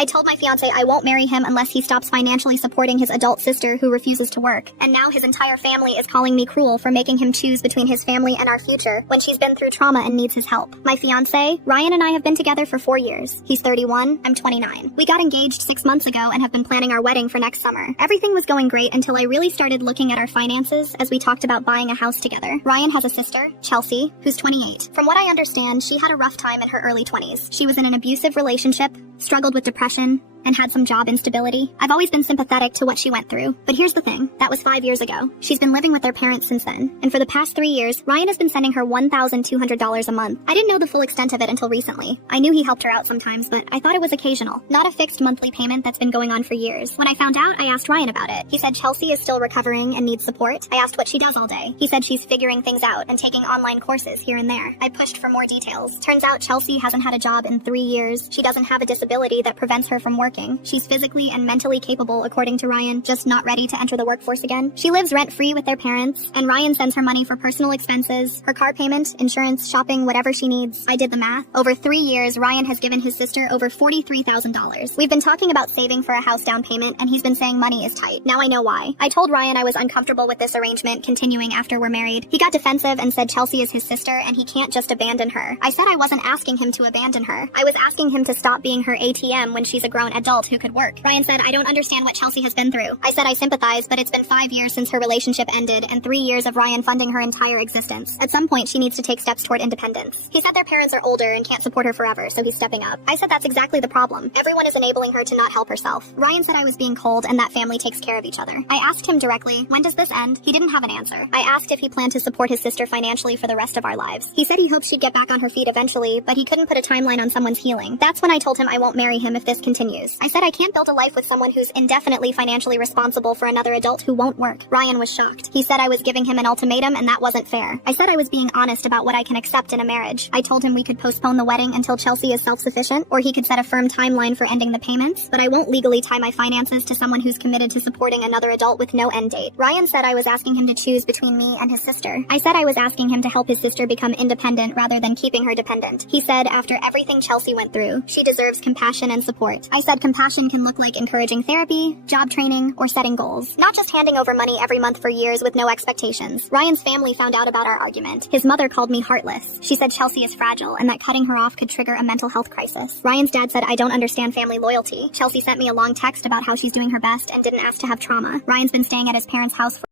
I told my fiance I won't marry him unless he stops financially supporting his adult sister who refuses to work. And now his entire family is calling me cruel for making him choose between his family and our future when she's been through trauma and needs his help. My fiance, Ryan, and I have been together for 4 years. He's 31, I'm 29. We got engaged 6 months ago and have been planning our wedding for next summer. Everything was going great until I really started looking at our finances as we talked about buying a house together. Ryan has a sister, Chelsea, who's 28. From what I understand, she had a rough time in her early 20s. She was in an abusive relationship, struggled with depression, and had some job instability. I've always been sympathetic to what she went through. But here's the thing, that was 5 years ago. She's been living with their parents since then. And for the past 3 years, Ryan has been sending her $1,200 a month. I didn't know the full extent of it until recently. I knew he helped her out sometimes, but I thought it was occasional, not a fixed monthly payment that's been going on for years. When I found out, I asked Ryan about it. He said Chelsea is still recovering and needs support. I asked what she does all day. He said she's figuring things out and taking online courses here and there. I pushed for more details. Turns out Chelsea hasn't had a job in 3 years. She doesn't have a disability that prevents her from working. She's physically and mentally capable, according to Ryan, just not ready to enter the workforce again. She lives rent-free with their parents, and Ryan sends her money for personal expenses, her car payment, insurance, shopping, whatever she needs. I did the math. Over 3 years, Ryan has given his sister over $43,000. We've been talking about saving for a house down payment, and he's been saying money is tight. Now I know why. I told Ryan I was uncomfortable with this arrangement continuing after we're married. He got defensive and said Chelsea is his sister, and he can't just abandon her. I said I wasn't asking him to abandon her. I was asking him to stop being her ATM when she's a grown adult who could work. Ryan said, I don't understand what Chelsea has been through. I said I sympathize, but it's been 5 years since her relationship ended and 3 years of Ryan funding her entire existence. At some point, she needs to take steps toward independence. He said their parents are older and can't support her forever, so he's stepping up. I said that's exactly the problem. Everyone is enabling her to not help herself. Ryan said I was being cold and that family takes care of each other. I asked him directly, when does this end? He didn't have an answer. I asked if he planned to support his sister financially for the rest of our lives. He said he hoped she'd get back on her feet eventually, but he couldn't put a timeline on someone's healing. That's when I told him I won't marry him if this continues. I said I can't build a life with someone who's indefinitely financially responsible for another adult who won't work. Ryan was shocked. He said I was giving him an ultimatum and that wasn't fair. I said I was being honest about what I can accept in a marriage. I told him we could postpone the wedding until Chelsea is self-sufficient, or he could set a firm timeline for ending the payments, but I won't legally tie my finances to someone who's committed to supporting another adult with no end date. Ryan said I was asking him to choose between me and his sister. I said I was asking him to help his sister become independent rather than keeping her dependent. He said after everything Chelsea went through, she deserves compassion and support. I said compassion can look like encouraging therapy, job training, or setting goals. Not just handing over money every month for years with no expectations. Ryan's family found out about our argument. His mother called me heartless. She said Chelsea is fragile and that cutting her off could trigger a mental health crisis. Ryan's dad said I don't understand family loyalty. Chelsea sent me a long text about how she's doing her best and didn't ask to have trauma. Ryan's been staying at his parents' house for